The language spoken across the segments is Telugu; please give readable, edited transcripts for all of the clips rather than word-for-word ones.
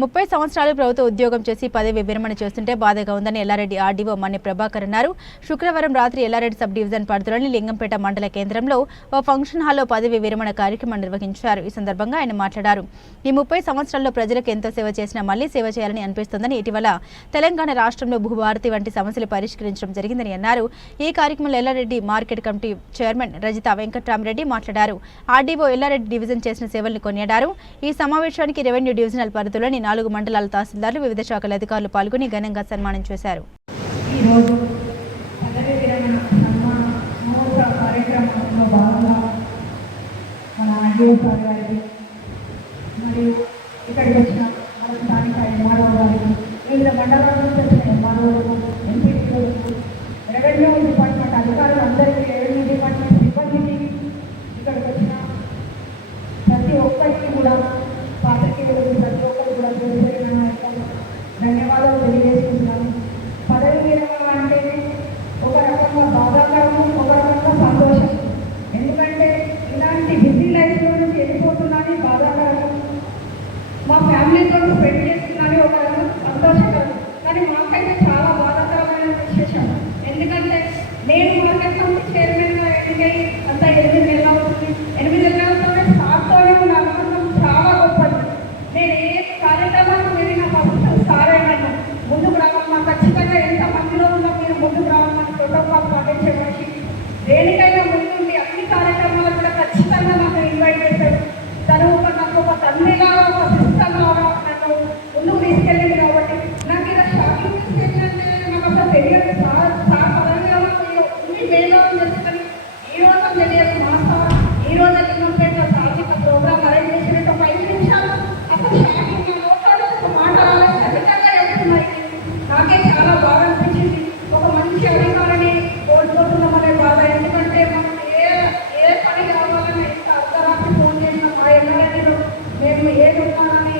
30 సంవత్సరాలు ప్రభుత్వ ఉద్యోగం చేసి పదవి విరమణ చేస్తుంటే బాధగా ఉందని ఎల్లారెడ్డి ఆర్డీఓ మన్నె ప్రభాకర్ అన్నారు. శుక్రవారం రాత్రి ఎల్లారెడ్డి సబ్ డివిజన్ పరిధిలోని లింగంపేట మండల కేంద్రంలో ఓ ఫంక్షన్ హాల్లో పదవి విరమణ కార్యక్రమం నిర్వహించారు. ఈ సందర్భంగా ఆయన మాట్లాడారు. ఈ 30 సంవత్సరాల్లో ప్రజలకు ఎంతో సేవ చేసినా మళ్లీ సేవ చేయాలని అనిపిస్తుందని, ఇటీవల తెలంగాణ రాష్ట్రంలో భూభారతి వంటి సమస్యలు పరిష్కరించడం జరిగిందని అన్నారు. ఈ కార్యక్రమంలో Yellareddy market committee chairman Rajitha Venkatramreddy మాట్లాడారు. ఆర్డీఓ ఎల్లారెడ్డి డివిజన్ చేసిన సేవలను కొనియాడారు. ఈ సమావేశానికి రెవెన్యూ డివిజనల్ పరిధిలోని 4 మండలాల తహసీల్దార్లు, వివిధ శాఖల అధికారులు పాల్గొని ఘనంగా సన్మానం చేశారు. రెవెన్యూ డిపార్ట్మెంట్ అధికారులు అందరికీ, రెవెన్యూ డిపార్ట్మెంట్ సిబ్బందికి, ఇక్కడికి వచ్చిన ప్రతి ఒక్కరికి కూడా, పాత్రికేయులకు ప్రతి ఒక్కరు కూడా ధన్యవాదాలు తెలియజేస్తున్నాను. పదవి విరమణ అంటే ఒక రకంగా బాధాకరము, ఒక రకంగా సంతోషం. ఎందుకంటే ఇలాంటి బిజీ లైఫ్లో నుంచి వెళ్ళిపోతున్నాను బాధాకరము, మా ఫ్యామిలీతో స్పెండ్ చేస్తున్నాను ఒక రకంగా సంతోషకరం. కానీ మాకైతే చాలా బాధాకరమైన విశేషం. ఎందుకంటే నేను మార్కెట్ కమిటీ చైర్మన్గా ఎన్నికై అంత 8 నెలలు అవుతుంది. 8 నెలలతోనే సార్తోనే ఉన్న అనుబంధం చాలా గొప్పది. నేను ఏ కార్యక్రమానికి వెళ్ళిన ఫస్ట్ సారైనా ముందుకు రావాలన్నా, ఖచ్చితంగా ఎంత మందిలో ఉన్నా మీరు ముందుకు రావాలని ప్రోటోకాల్ పాటించే మనిషి. దేనికైనా ముందుండి అన్ని కార్యక్రమాలు కూడా ఖచ్చితంగా నాకు ఇన్వైట్ చేశాడు. తను నాకు ఒక తండ్రిలా, ఒక సిస్టమ్ లాగా నన్ను ముందుకు తీసుకెళ్ళింది. కాబట్టి నాకు ఇలా షాపింగ్ తీసుకెళ్ళినంటే నాకు అసలు తెలియదు. సార్ పదవిలో మేలో చేసుకొని ఈ రోజు తెలియదు. మా సార్ ఈ రోజు లింగంపేట సాధిక ప్రోగ్రామ్ అరేంజ్ చేసినట్టు 5 నిమిషాలు అసలు షాపింగ్ మాట్లాడాలని ఖచ్చితంగా చెప్తున్నాయి. నాకే చాలా బాగా అనిపించింది. ఒక మంచి అధికారిని కోల్పోతున్నామనే బాధ. ఎందుకంటే మనం ఏ పని కావాలని ఎంత అర్ధరాత్రి ఫోన్ చేసిన మా ఎమ్మెల్యేలో మేము ఏది ఉన్నామని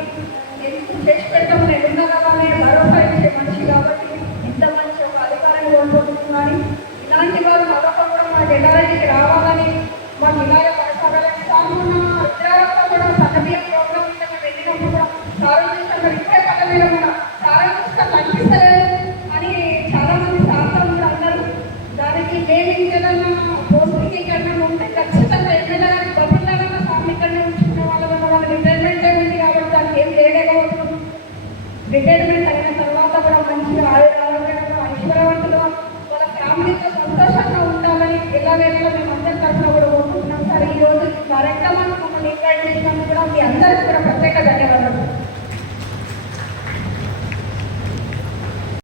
ఎందుకు చేసి పెడతామని ఎదున్నా కదా అని భరోసా ఇచ్చే మనిషి. కాబట్టి ఇంత మంచి ఒక అధికారిని కోల్పోతున్నాను. ఇలాంటి వారు మరొకరు కూడా మాకు ఎల్లారెడ్డికి రావాలని, మాకు ఇలాగే కొనసాగాలని. సాగున్న విద్యార్థులతో కూడా సన్నబియ్యం ప్రోగ్రామ్ మీద మేము వెళ్ళినప్పుడు కూడా సారు చూస్తాం, ఇప్పుడే పదవిలో కూడా సారు చూస్తాం కనిపిస్తలేదు అని చాలామంది సార్తో కూడా అన్నారు. దానికి మేము ఇంకేదన్నా పోస్టింగ్ ఎక్కడన్నా ఉంటే ఖచ్చితంగా ఎమ్మెల్యే గారికి బతుకులాగా సార్లు ఇక్కడనే ఉంచుకునే వాళ్ళ రిటైర్మెంట్ అయింది. కాబట్టి దానికి ఏం లేకపోతున్నాం. రిటైర్మెంట్ అయిన తర్వాత కూడా మంచిగా ఆరోగ్యంగా ఐశ్వర్యవంతులు వాళ్ళ ఫ్యామిలీతో సంతోషంగా ఉండాలని ఎల్లవేళలో మేము అందరి తరఫున కూడా కోరుకుంటున్నాం. సార్, ఈరోజు కార్యక్రమాన్ని మమ్మల్ని ఇన్వైట్ చేసినందుకు కూడా మీ అందరికీ కూడా ప్రత్యేక ధన్యవాదాలు.